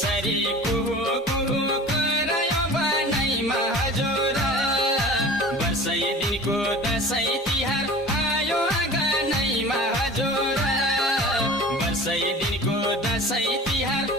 चरी कुहु कुहु करायो बनैमा हजुर वर्षै दिनको दसैँ तिहार आयो आँगनैमा हजुर वर्षै दिनको दसैँ तिहार